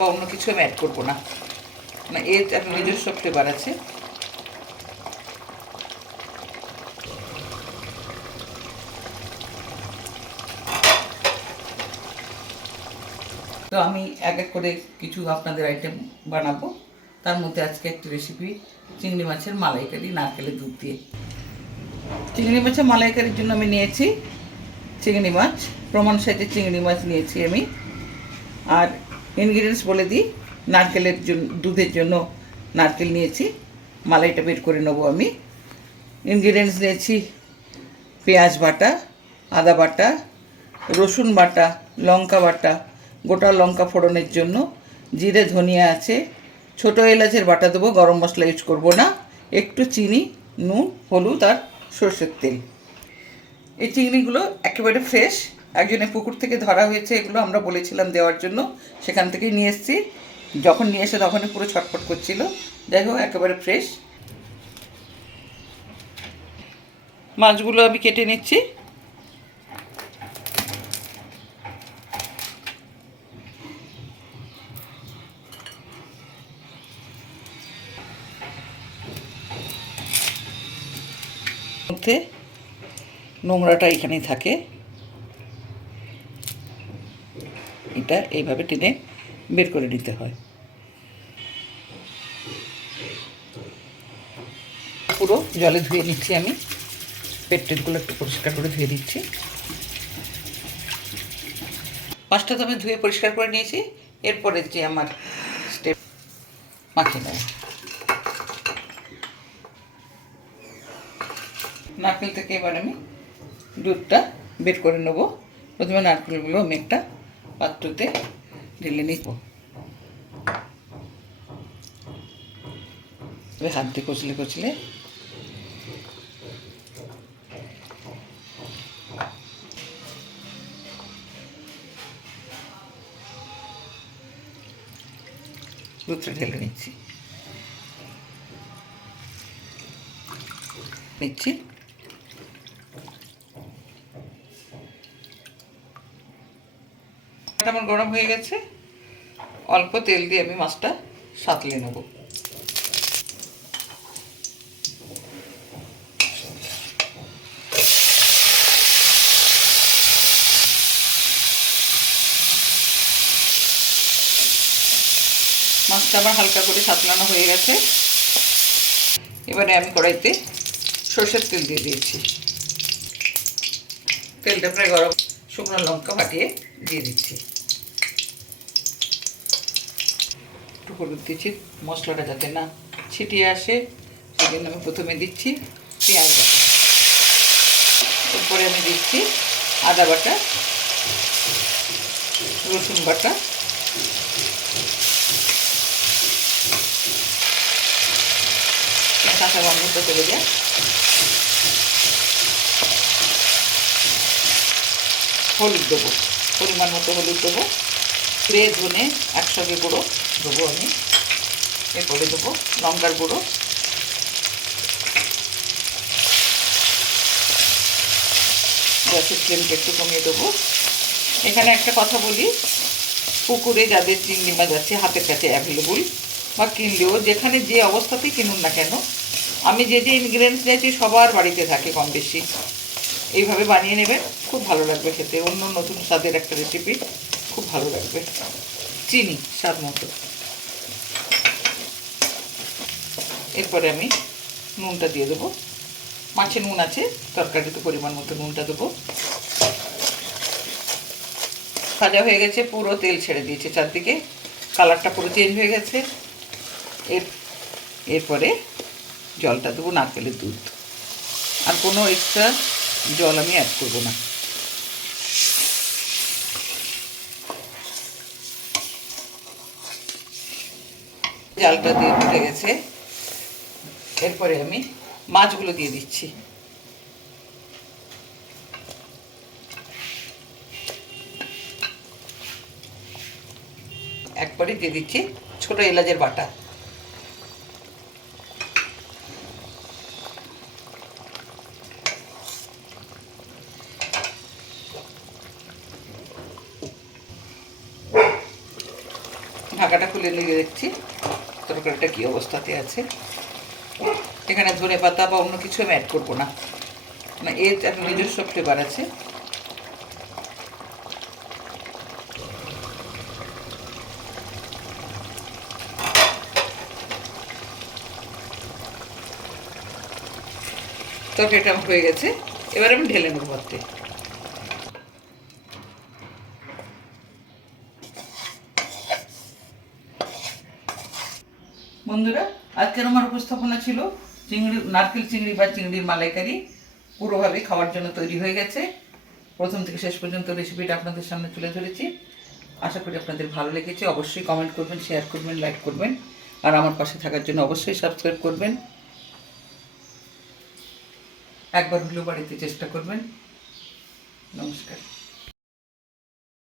বা অন্য কিছু আমি অ্যাড করবো না মানে এর একটা নিজস্ব ফ্লেভার আছে তো আমি এক এক করে কিছু আপনাদের আইটেম বানাবো তার মধ্যে আজকে একটি রেসিপি চিংড়ি মাছের মালাইকারি নারকেলের দুধ দিয়ে চিংড়ি মাছের মালাইকারির জন্য আমি নিয়েছি চিংড়ি মাছ প্রমাণ সাইজের চিংড়ি মাছ নিয়েছি আমি আর ইনগ্রিডিয়েন্টস বলে দিই নারকেলের জন্য দুধের জন্য নারকেল নিয়েছি মালাইটা বের করে নেবো আমি ইনগ্রিডিয়েন্টস নিয়েছি পেঁয়াজ বাটা আদা বাটা রসুন বাটা লঙ্কা বাটা গোটা লঙ্কা ফোড়নের জন্য জিরে ধনিয়া আছে ছোট এলাচের বাটা দেবো গরম মশলা ইউজ করব না একটু চিনি নুন হলুদ আর সর্ষের তেল এই চিংড়িগুলো একেবারে ফ্রেশ একজনের পুকুর থেকে ধরা হয়েছে এগুলো আমরা বলেছিলাম দেওয়ার জন্য সেখান থেকেই নিয়ে এসেছি যখন নিয়ে এসে তখন পুরো ছটফট করছিল যাই হোক একেবারে ফ্রেশ মাছগুলো আমি কেটে নিচ্ছি মধ্যে নোংরাটা এখানেই থাকে দুধটা এইভাবে টেনে বের করে নিতে হয় পুরো জলে ধুয়ে নিচ্ছি আমি পেট টেটগুলো একটু পরিষ্কার করে ধুয়ে দিচ্ছি পাঁচটা তো আমি ধুয়ে পরিষ্কার করে নিয়েছি এরপরে যে আমার স্টেপ মাখে নেয় নারকেল থেকে এবার আমি দুধটা বের করে নেবো প্রথমে নারকেলগুলো আমি একটা পাত্রতে ঢেলে নিব এবার হাত দিয়ে কচলে কচলে দুধটা ঢেলে নিচ্ছি নিচ্ছি আমার গরম হয়ে গেছে অল্প তেল দিয়ে আমি মাছটা সাঁতলে নেব মাছটা আবার হালকা করে সাঁতলানো হয়ে গেছে এবারে আমি কড়াইতে সর্ষের তেল দিয়ে দিয়েছি তেলটা প্রায় গরম শুকনো লঙ্কা ফাটিয়ে দিয়ে দিচ্ছি একটু হলুদ দিচ্ছি মশলাটা যাতে না ছিটিয়ে আসে সেজন্য আমি প্রথমে দিচ্ছি পেঁয়াজ বাটা এরপরে আমি দিচ্ছি আদা বাটা রসুন বাটা কাঁচা গন্ধটা চলে যায় হলুদ দেবো পরিমাণ মতো হলুদ দেবো স্প্রে ধনে একসঙ্গে গুঁড়ো দেবো আমি এরপরে দেবো লঙ্কার গুঁড়ো গ্যাসের ফ্লেমকে একটু কমিয়ে দেবো এখানে একটা কথা বলি পুকুরে যাদের চিংড়ি মাছ আছে হাতের কাছে অ্যাভেলেবল বা কিনলেও যেখানে যে অবস্থাতেই কিনুন না কেন আমি যে যে ইনগ্রিডিয়েন্টস নিয়েছি সবার বাড়িতে থাকে কম বেশি এইভাবে বানিয়ে নেবেন খুব ভালো লাগবে খেতে অন্য নতুন স্বাদের একটা রেসিপি খুব ভালো লাগবে চিনি স্বাদ মতো এরপরে আমি নুনটা দিয়ে দেবো মাছে নুন আছে তরকারিতে পরিমাণ মতো নুনটা দেবো ভাজা হয়ে গেছে পুরো তেল ছেড়ে দিয়েছে চারদিকে কালারটা পুরো চেঞ্জ হয়ে গেছে এর এরপরে জলটা দেবো নারকেলের দুধ আর কোনো এক্সট্রা জল আমি অ্যাড করবো না জালটা দিয়ে দিতে গেছে এরপরে আমি মাছগুলো দিয়ে দিচ্ছি একবারে দিয়ে দিচ্ছি ছোট এলাচের বাটা ঢাকাটা খুলে নিয়ে দেখছি একটা কী অবস্থাতে আছে এখানে ধনে পাতা বা অন্য কিছু আমি অ্যাড করবো না না এর একটা নিজস্ব ফ্লেভার আছে তরকারিটা হয়ে গেছে এবার আমি ঢেলে নেবো বন্ধুরা আজকের আমার উপস্থাপনা ছিল চিংড়ি নারকেল চিংড়ি বা চিংড়ির মালাইকারি পুরোভাবে খাওয়ার জন্য তৈরি হয়ে গেছে প্রথম থেকে শেষ পর্যন্ত রেসিপিটা আপনাদের সামনে তুলে ধরেছি আশা করি আপনাদের ভালো লেগেছে অবশ্যই কমেন্ট করবেন শেয়ার করবেন লাইক করবেন আর আমার পাশে থাকার জন্য অবশ্যই সাবস্ক্রাইব করবেন একবার হলেও বাড়িতে চেষ্টা করবেন নমস্কার